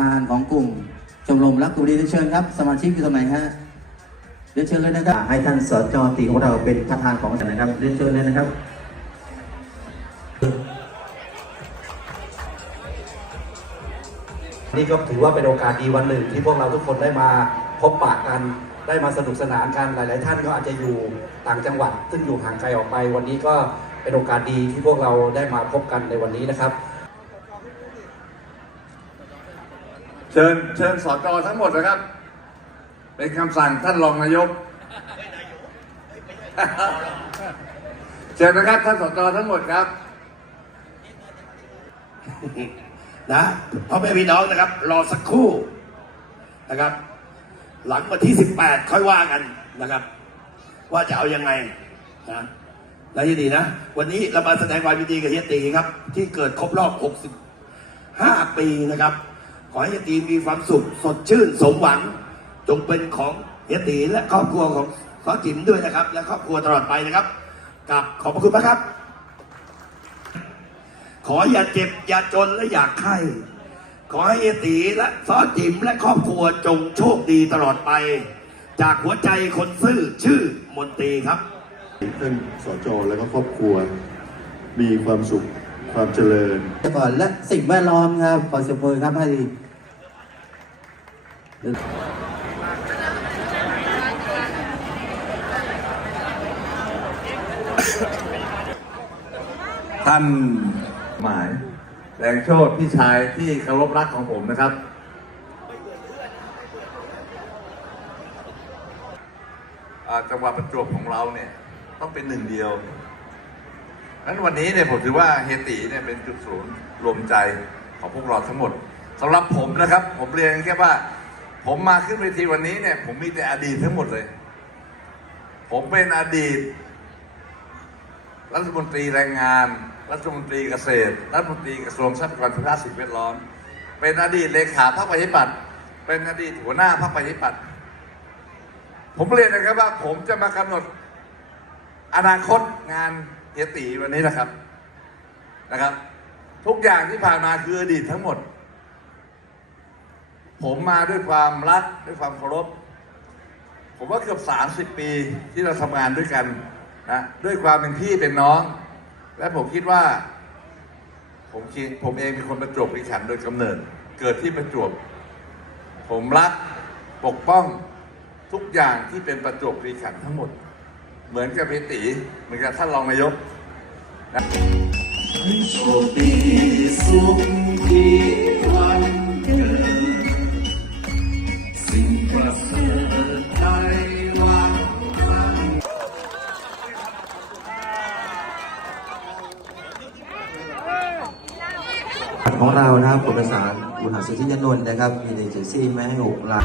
ธานของกลุ่มชมรมรักกุรีเรียเชิญครับ สมาชิกอยู่ตรงไหนฮะเรียนเชิญเลยนะครับ ให้ท่านสจตีของเราเป็นประธานของนะครับเรียนเชิญเลยนะครับนี่ก็ถือว่าเป็นโอกาสดีวันหนึ่งที่พวกเราทุกคนได้มาพบปะกันได้มาสนุกสนานกันหลาย ๆ ท่านก็อาจจะอยู่ต่างจังหวัดซึ่งอยู่ห่างไกลออกไป วันนี้ก็เป็นโอกาสดีที่พวกเราได้มาพบกันในวันนี้นะครับ เชิญเชิญสจทั้งหมดนะครับ เป็นคำสั่งท่านรองนายก เชิญนะครับท่านสจทั้งหมดครับ นะพ่อแม่พี่น้องนะครับ รอสักครู่นะครับ หลังวันที่ 18 ค่อยว่ากันนะครับ ว่าจะเอายังไงนะนะยินดีนะ วันนี้เรามาแสดงความยินดีกับเฮียตีครับ ที่เกิดครบรอบ 65 ปีนะครับ ขอให้เฮียตีมีความสุข สดชื่นสมหวัง จงเป็นของเฮียตีและครอบครัวของซอจิ๋มด้วยนะครับ และครอบครัวตลอดไปนะครับกับขอบพระคุณมากครับ ขออย่าเจ็บอย่าจนและอย่าไข้ขอให้เอตีและซอจิ๋มและครอบครัวจงโชคดีตลอดไป จากหัวใจคนซื่อชื่อมนตรีครับท่านสจและก็ครอบครัวมีความสุข ความเจริญก่อนและสิ่งแวดล้อมครับขอเสียงปรบมือครับให้ท่านหมายแดงโชดพี่ชายที่เคารพรักของผมนะครับ อ่าจังหวัดประจวบของเราเนี่ย ต้องเป็นหนึ่งเดียว นั้นวันนี้เนี่ยผมถือว่าเฮติเนี่ยเป็นจุดศูนย์รวมใจของพวกเราทั้งหมดสำหรับผมนะครับ ผมเรียนแค่ว่า ผมมาขึ้นเวทีวันนี้เนี่ย ผมมีแต่อดีตทั้งหมดเลย ผมเป็นอดีต รัฐมนตรีแรงงาน รัฐมนตรีเกษตร รัฐมนตรีกระทรวงทรัพยากรธรรมชาติสิ่งแวดล้อม เป็นอดีตเลขาพรรคประชาธิปัตย์เป็นอดีตหัวหน้าพรรคประชาธิปัตย์ผมเรียนนะครับว่า ผมจะมากำหนดอนาคตงาน ฮียตีวันนี้นะครับนะครับ ทุกอย่างที่ผ่านมาคืออดีตทั้งหมด ผมมาด้วยความรักด้วยความเคารพผมว่าเกือบ 30 ปีที่เราทำงานด้วยกันนะด้วยความเป็นพี่เป็นน้อง และผมคิดว่า ผมคิดผมเองเป็นคนประจวบคีรีขันโดยกำเนิด เกิดที่ประจวบ ผมรักปกป้องทุกอย่างที่เป็นประจวบคีรีขันทั้งหมด เหมือนกับพี่ตีเหมือนกับท่านรองนายกโชคดีสุขที่วันเกิดสิ่งประเสริฐในวันครั้งของเรานะครับกรมประสานอุณหสุทธิยนนท์นะครับ มีเดจซี่แม่ให้หกลา